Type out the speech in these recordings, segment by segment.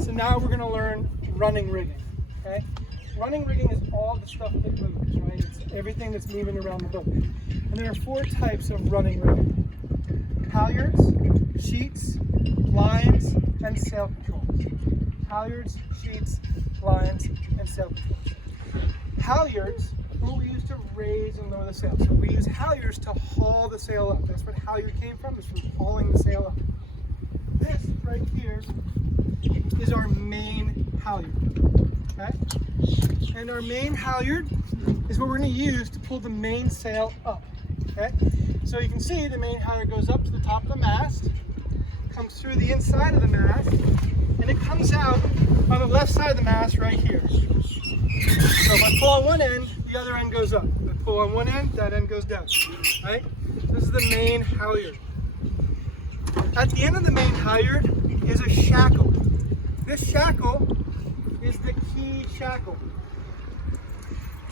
So now we're going to learn running rigging. Okay? Running rigging is all the stuff that moves, right? It's everything that's moving around the boat. And there are 4 types of running rigging: halyards, sheets, lines, and sail controls. Halyards, sheets, lines, and sail controls. Halyards are what we use to raise and lower the sail. So we use halyards to haul the sail up. That's what halyard came from, is from hauling the sail up. This right here is our main halyard. Okay? And our main halyard is what we're going to use to pull the main sail up. Okay? So you can see the main halyard goes up to the top of the mast, comes through the inside of the mast, and it comes out on the left side of the mast right here. So if I pull on one end, the other end goes up. If I pull on one end, that end goes down. Right? This is the main halyard. At the end of the main halyard is a shackle. This shackle is the key shackle.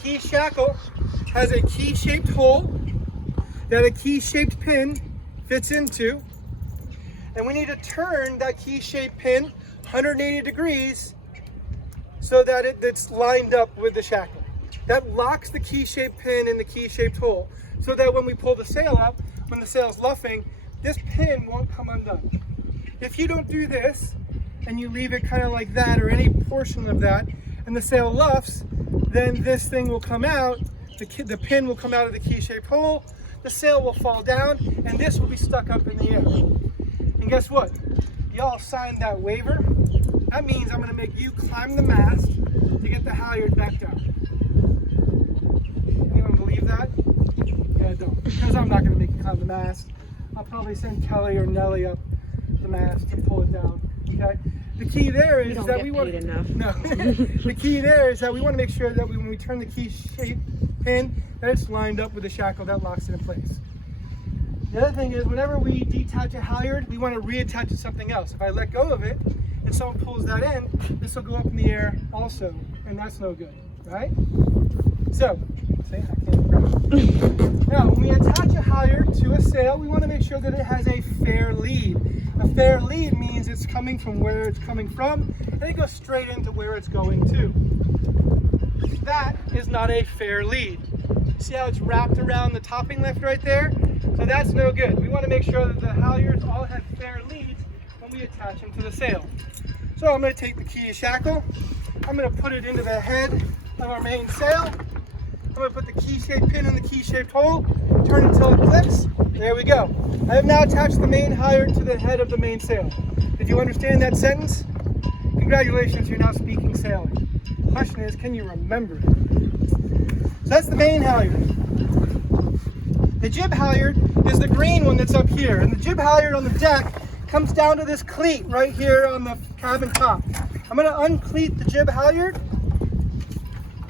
Key shackle has a key-shaped hole that a key-shaped pin fits into, and we need to turn that key-shaped pin 180 degrees so that it's lined up with the shackle. That locks the key-shaped pin in the key-shaped hole, so that when we pull the sail up, when the sail's luffing, this pin won't come undone. If you don't do this, and you leave it kind of like that, or any portion of that, and the sail luffs, then this thing will come out, the pin will come out of the key-shaped hole, the sail will fall down, and this will be stuck up in the air. And guess what? Y'all signed that waiver. That means I'm going to make you climb the mast to get the halyard back down. Anyone believe that? Yeah, don't. Because I'm not going to make you climb the mast. I'll probably send Kelly or Nelly up the mast to pull it down. Okay? The key there is that we want enough. No. The key there is that we want to make sure that when we turn the key-shaped pin, that it's lined up with the shackle that locks it in place. The other thing is, whenever we detach a halyard, we want to reattach it to something else. If I let go of it and someone pulls that in, this will go up in the air also, and that's no good, right? So, see, I can't grab it. Now, when we attach a halyard to a sail, we want to make sure that it has a fair lead. A fair lead means it's coming from where it's coming from, and it goes straight into where it's going to. That is not a fair lead. See how it's wrapped around the topping lift right there? So that's no good. We want to make sure that the halyards all have fair leads when we attach them to the sail. So I'm going to take the key shackle, I'm going to put it into the head of our main sail, I'm going to put the key-shaped pin in the key-shaped hole, turn it until it clicks. There we go. I have now attached the main halyard to the head of the main sail. Did you understand that sentence? Congratulations, you're now speaking sailing. The question is, can you remember it? So that's the main halyard. The jib halyard is the green one that's up here, and the jib halyard on the deck comes down to this cleat right here on the cabin top. I'm going to uncleat the jib halyard,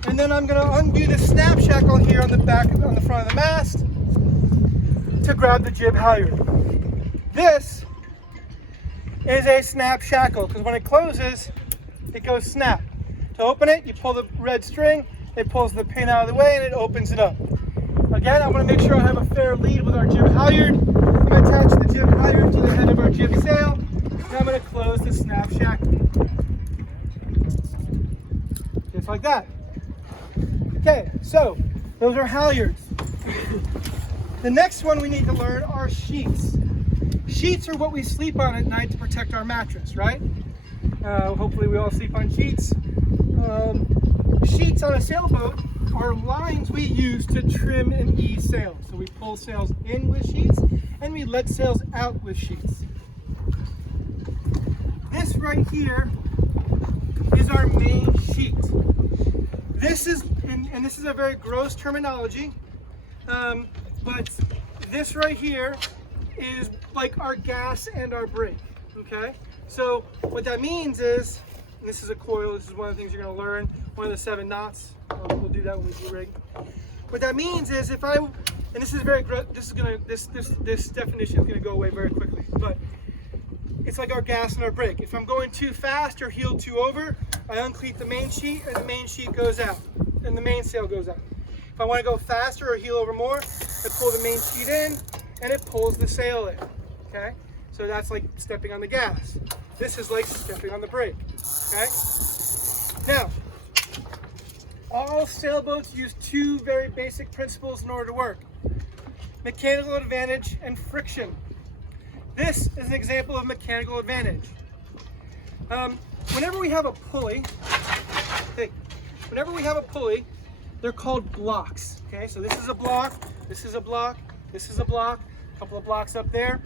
and then I'm going to undo the snap shackle here on the back, on the front of the mast, to grab the jib halyard. This is a snap shackle, because when it closes, it goes snap. To open it, you pull the red string, it pulls the pin out of the way, and it opens it up. Again, I want to make sure I have a fair lead with our jib halyard. I'm going to attach the jib halyard to the head of our jib sail, and I'm going to close the snap shackle. Just like that. Okay, so those are halyards. The next one we need to learn are sheets. Sheets are what we sleep on at night to protect our mattress, right? Hopefully we all sleep on sheets. Sheets on a sailboat are lines we use to trim and ease sails. So we pull sails in with sheets and we let sails out with sheets. This right here is our main sheet. This is, and this is a very gross terminology, but this right here is like our gas and our brake, okay? So what that means is, and this is a coil, this is one of the things you're going to learn, one of the 7 knots. We'll do that when we do rig. What that means is if I, and this is very, this definition is going to go away very quickly, but it's like our gas and our brake. If I'm going too fast or heel too over, I uncleat the main sheet and the main sheet goes out and the mainsail goes out. If I want to go faster or heel over more, I pull the main sheet in and it pulls the sail in, okay? So that's like stepping on the gas. This is like stepping on the brake, okay? Now, all sailboats use two very basic principles in order to work: mechanical advantage and friction. This is an example of mechanical advantage. Whenever we have a pulley, they're called blocks, okay? So this is a block, this is a block, this is a block, a couple of blocks up there.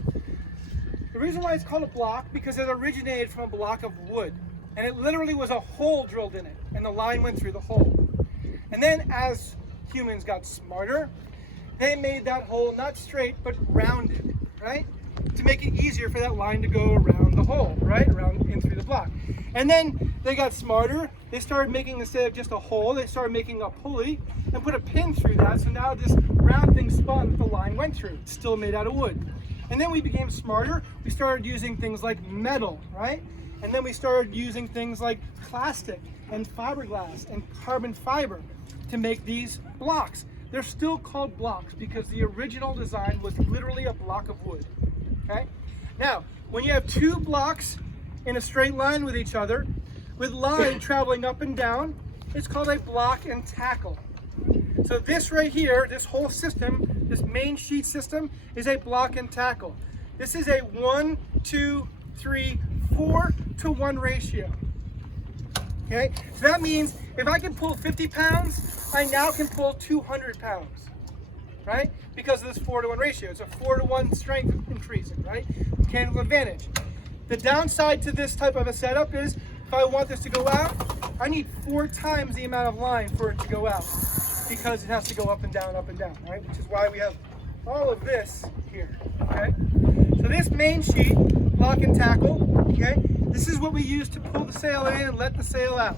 The reason why it's called a block, because it originated from a block of wood, and it literally was a hole drilled in it, and the line went through the hole. And then as humans got smarter, they made that hole not straight, but rounded, right? To make it easier for that line to go around the hole, right? Around in through the block. And then they got smarter. They started making, instead of just a hole, they started making a pulley and put a pin through that. So now this round thing spun that the line went through. It's still made out of wood. And then we became smarter. We started using things like metal, right? And then we started using things like plastic and fiberglass and carbon fiber to make these blocks. They're still called blocks because the original design was literally a block of wood, okay? Now, when you have two blocks in a straight line with each other, with line traveling up and down, it's called a block and tackle. So this right here, this whole system, this main sheet system, is a block and tackle. This is a 1, 2, 3, 4 to 1 ratio. Okay, so that means if I can pull 50 pounds, I now can pull 200 pounds, right? Because of this 4 to 1 ratio. It's a 4 to 1 strength increasing, right? Mechanical advantage. The downside to this type of a setup is if I want this to go out, I need 4 times the amount of line for it to go out because it has to go up and down, right? Which is why we have all of this here, okay? So this main sheet, block and tackle, okay? This is what we use to pull the sail in and let the sail out.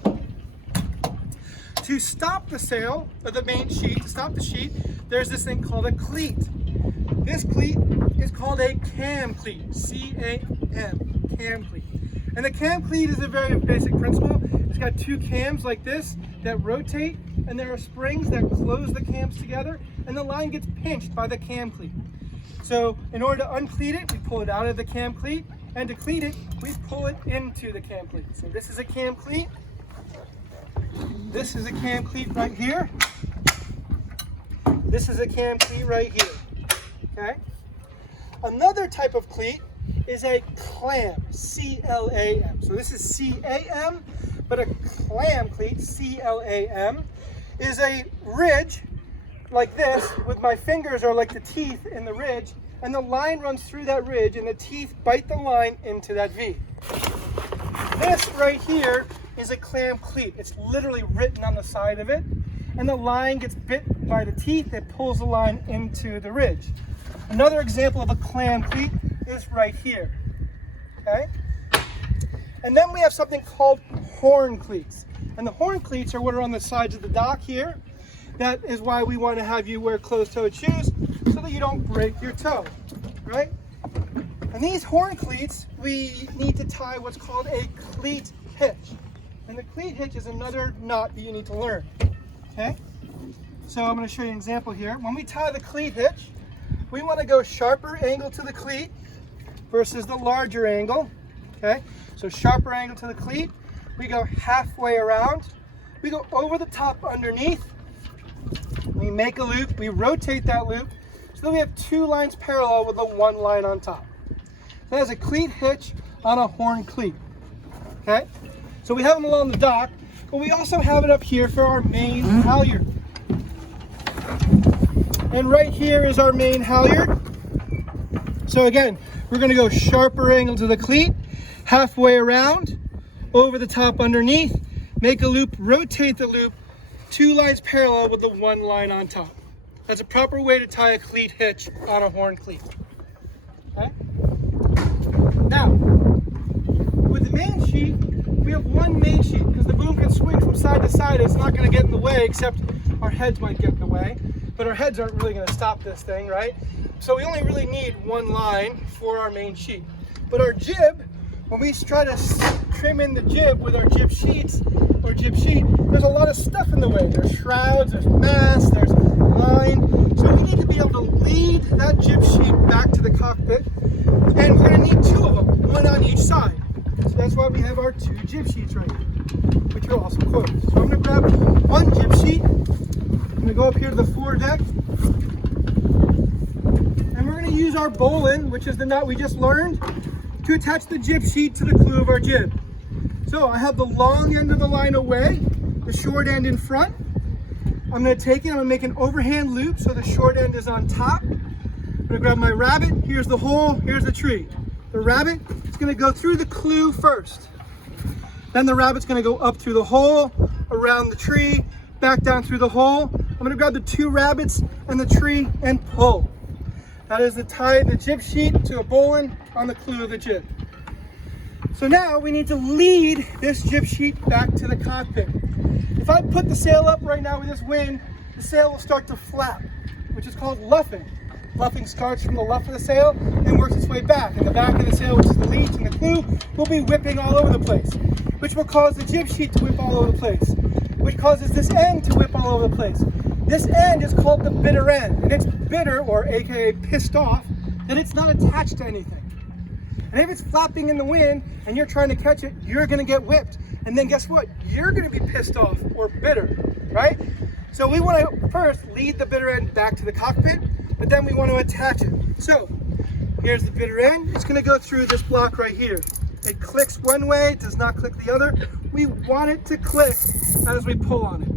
To stop the sail, or the main sheet, to stop the sheet, there's this thing called a cleat. This cleat is called a cam cleat, C-A-M, cam cleat. And the cam cleat is a very basic principle. It's got 2 cams like this that rotate, and there are springs that close the cams together, and the line gets pinched by the cam cleat. So in order to uncleat it, we pull it out of the cam cleat, and to cleat it, we pull it into the cam cleat. So this is a cam cleat. This is a cam cleat right here. This is a cam cleat right here, okay? Another type of cleat is a clam, C-L-A-M. So this is C-A-M, but a clam cleat, C-L-A-M, is a ridge like this, with my fingers are like the teeth in the ridge, and the line runs through that ridge, and the teeth bite the line into that V. This right here is a clam cleat. It's literally written on the side of it, and the line gets bit by the teeth that pulls the line into the ridge. Another example of a clam cleat is right here, okay? And then we have something called horn cleats. And the horn cleats are what are on the sides of the dock here. That is why we want to have you wear closed-toed shoes so that you don't break your toe, right? And these horn cleats, we need to tie what's called a cleat hitch. And the cleat hitch is another knot that you need to learn, okay? So I'm going to show you an example here. When we tie the cleat hitch, we want to go sharper angle to the cleat versus the larger angle, okay? So sharper angle to the cleat, we go halfway around, we go over the top underneath, we make a loop, we rotate that loop, so that we have 2 lines parallel with the 1 line on top. That is a cleat hitch on a horn cleat, okay? So we have them along the dock, but we also have it up here for our main halyard. And right here is our main halyard. So again, we're going to go sharper angle to the cleat, halfway around, over the top underneath, make a loop, rotate the loop, 2 lines parallel with the 1 line on top. That's a proper way to tie a cleat hitch on a horn cleat. Okay? Now, with the main sheet, we have 1 main sheet because the boom can swing from side to side. It's not going to get in the way, except our heads might get in the way. But our heads aren't really going to stop this thing, right? So we only really need 1 line for our main sheet. But our jib, when we try to trim in the jib with our jib sheets or jib sheet, there's a lot of stuff in the way. There's shrouds, there's masts, there's line. So we need to be able to lead that jib sheet back to the cockpit. And we're going to need 2 of them, 1 on each side. So that's why we have our 2 jib sheets right here, which are also coils. So I'm going to grab one jib sheet. I'm going to go up here to the foredeck. And we're going to use our bowline, which is the nut we just learned, to attach the jib sheet to the clew of our jib. So I have the long end of the line away, the short end in front. I'm going to take it, I'm going to make an overhand loop so the short end is on top. I'm going to grab my rabbit, here's the hole, here's the tree. The rabbit is going to go through the clew first. Then the rabbit's going to go up through the hole, around the tree, back down through the hole. I'm going to grab the 2 rabbits and the tree and pull. That is to tie the jib sheet to a bowline on the clew of the jib. So now we need to lead this jib sheet back to the cockpit. If I put the sail up right now with this wind, the sail will start to flap, which is called luffing. Luffing starts from the luff of the sail and works its way back. And the back of the sail, which is the lead and the clew, will be whipping all over the place, which will cause the jib sheet to whip all over the place, which causes this end to whip all over the place. This end is called the bitter end, and it's bitter, or aka pissed off, that it's not attached to anything. And if it's flapping in the wind and you're trying to catch it, you're going to get whipped. And then guess what? You're going to be pissed off or bitter, right? So we want to first lead the bitter end back to the cockpit, but then we want to attach it. So here's the bitter end. It's going to go through this block right here. It clicks one way, it does not click the other. We want it to click as we pull on it.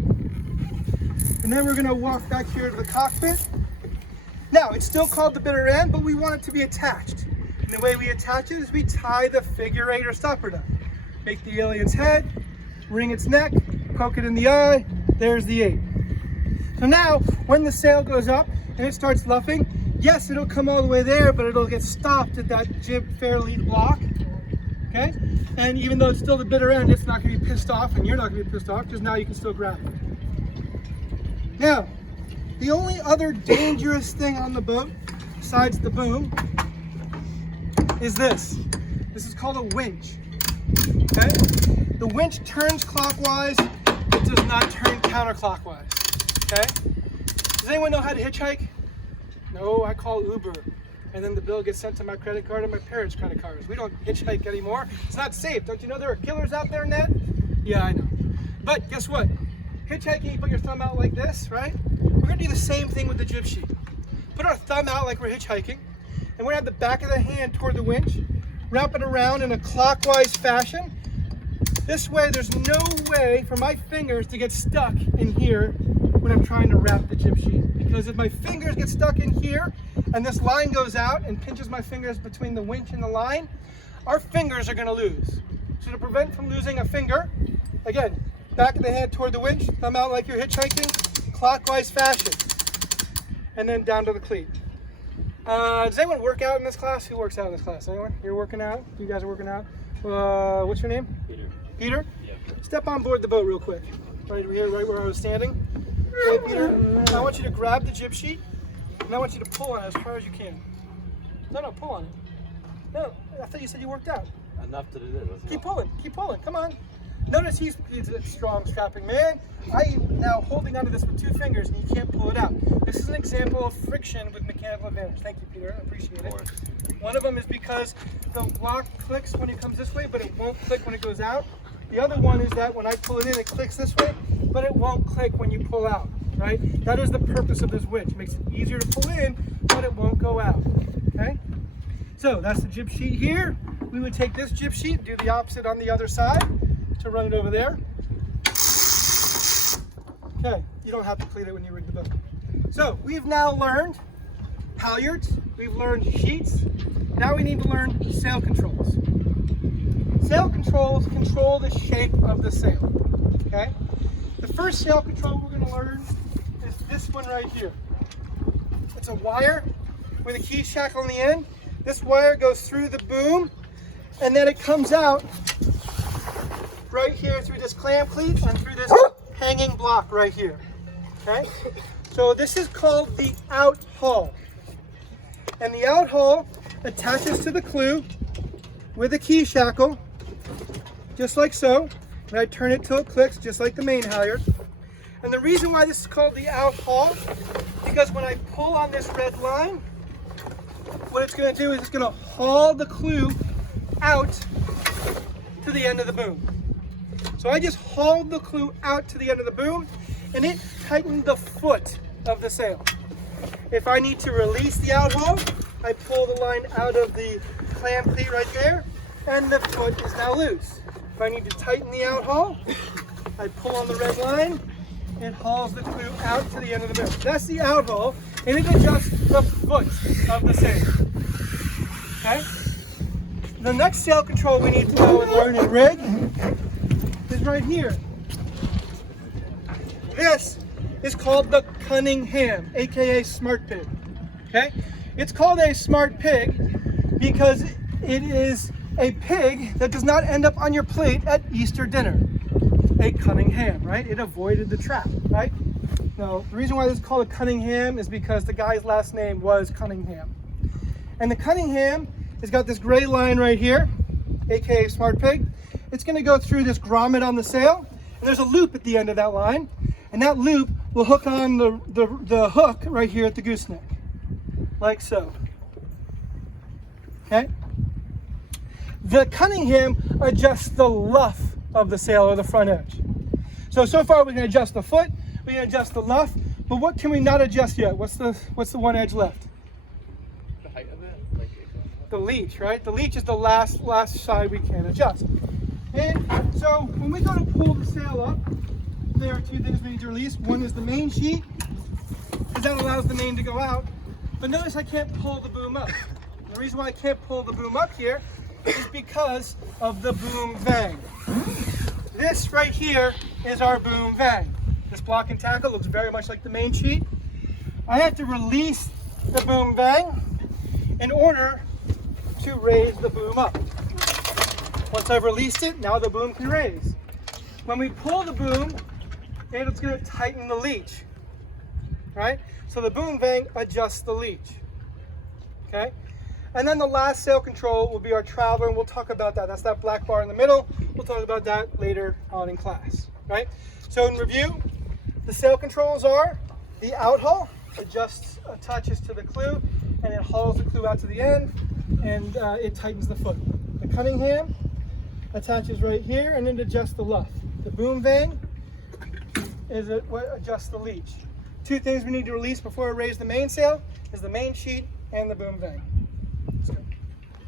And then we're going to walk back here to the cockpit. Now, it's still called the bitter end, but we want it to be attached. And the way we attach it is we tie the figure 8 or stopper knot. Make the alien's head, wring its neck, poke it in the eye, there's the 8. So now, when the sail goes up and it starts luffing, yes, it'll come all the way there, but it'll get stopped at that jib fair lead block, okay? And even though it's still the bitter end, it's not gonna be pissed off, and you're not gonna be pissed off, because now you can still grab it. Now, the only other dangerous thing on the boat, besides the boom, is this. This is called a winch. Okay? The winch turns clockwise, it does not turn counterclockwise. Okay? Does anyone know how to hitchhike? No, I call Uber. And then the bill gets sent to my credit card and my parents' credit cards. We don't hitchhike anymore. It's not safe. Don't you know there are killers out there in that? Yeah, I know. But guess what? Hitchhiking, you put your thumb out like this, right? We're gonna do the same thing with the jib sheet. Put our thumb out like we're hitchhiking, and we're gonna have the back of the hand toward the winch, wrap it around in a clockwise fashion. This way, there's no way for my fingers to get stuck in here when I'm trying to wrap the jib sheet. Because if my fingers get stuck in here, and this line goes out and pinches my fingers between the winch and the line, our fingers are gonna lose. So to prevent from losing a finger, again, back of the hand toward the winch, thumb out like you're hitchhiking, clockwise fashion, and then down to the cleat. Does anyone work out in this class? Who works out in this class? Anyone? You're working out? You guys are working out? What's your name? Peter. Peter? Yeah. Step on board the boat real quick. Right here, right where I was standing. Okay, Peter, I want you to grab the jib sheet, and I want you to pull on it as hard as you can. No, pull on it. No, I thought you said you worked out. Enough to do this. Keep pulling, come on. Notice he's a strong, strapping man. I am now holding onto this with 2 fingers, and you can't pull it out. This is an example of friction with mechanical advantage. Thank you, Peter. I appreciate it. One of them is because the block clicks when it comes this way, but it won't click when it goes out. The other one is that when I pull it in, it clicks this way, but it won't click when you pull out, right? That is the purpose of this winch. It makes it easier to pull in, but it won't go out, okay? So that's the jib sheet here. We would take this jib sheet and do the opposite on the other side to run it over there. Okay, you don't have to clean it when you rig the boat. So we've now learned halyards, we've learned sheets. Now we need to learn sail controls. Sail controls control the shape of the sail, okay? The first sail control we're gonna learn is this one right here. It's a wire with a key shackle on the end. This wire goes through the boom, and then it comes out right here through this clamp cleat and through this hanging block right here, okay? So this is called the out haul. And the out haul attaches to the clew with a key shackle, just like so. And I turn it till it clicks, just like the main halyard. And the reason why this is called the out haul, because when I pull on this red line, what it's gonna do is it's gonna haul the clew out to the end of the boom. So I just hauled the clue out to the end of the boom, and it tightened the foot of the sail. If I need to release the out haul, I pull the line out of the clam cleat right there, and the foot is now loose. If I need to tighten the out haul, I pull on the red line, it hauls the clue out to the end of the boom. That's the out haul, and it adjusts the foot of the sail. Okay? The next sail control we need to know and learn in rig is right here. This is called the Cunningham, aka Smart Pig. Okay? It's called a Smart Pig because it is a pig that does not end up on your plate at Easter dinner. A Cunningham, right? It avoided the trap, right? Now, the reason why this is called a Cunningham is because the guy's last name was Cunningham. And the Cunningham has got this gray line right here, aka Smart Pig. It's going to go through this grommet on the sail, and there's a loop at the end of that line, and that loop will hook on the hook right here at the gooseneck, like so. Okay? The Cunningham adjusts the luff of the sail or the front edge. So far we can adjust the foot, we can adjust the luff, but what can we not adjust yet? What's the one edge left? The height of it? The leech, right? The leech is the last side we can adjust. And so when we go to pull the sail up, there are two things we need to release. One is the main sheet, because that allows the main to go out. But notice I can't pull the boom up. The reason why I can't pull the boom up here is because of the boom vang. This right here is our boom vang. This block and tackle looks very much like the main sheet. I have to release the boom vang in order to raise the boom up. Once I've released it, now the boom can raise. When we pull the boom, it's going to tighten the leech, right? So the boom vang adjusts the leech, okay? And then the last sail control will be our traveler, and we'll talk about that. That's that black bar in the middle. We'll talk about that later on in class, right? So in review, the sail controls are the out haul, attaches to the clue, and it hauls the clue out to the end, and it tightens the foot. The Cunningham attaches right here, and it adjusts the luff. The boom vang is what adjusts the leech. Two things we need to release before I raise the mainsail is the main sheet and the boom vang.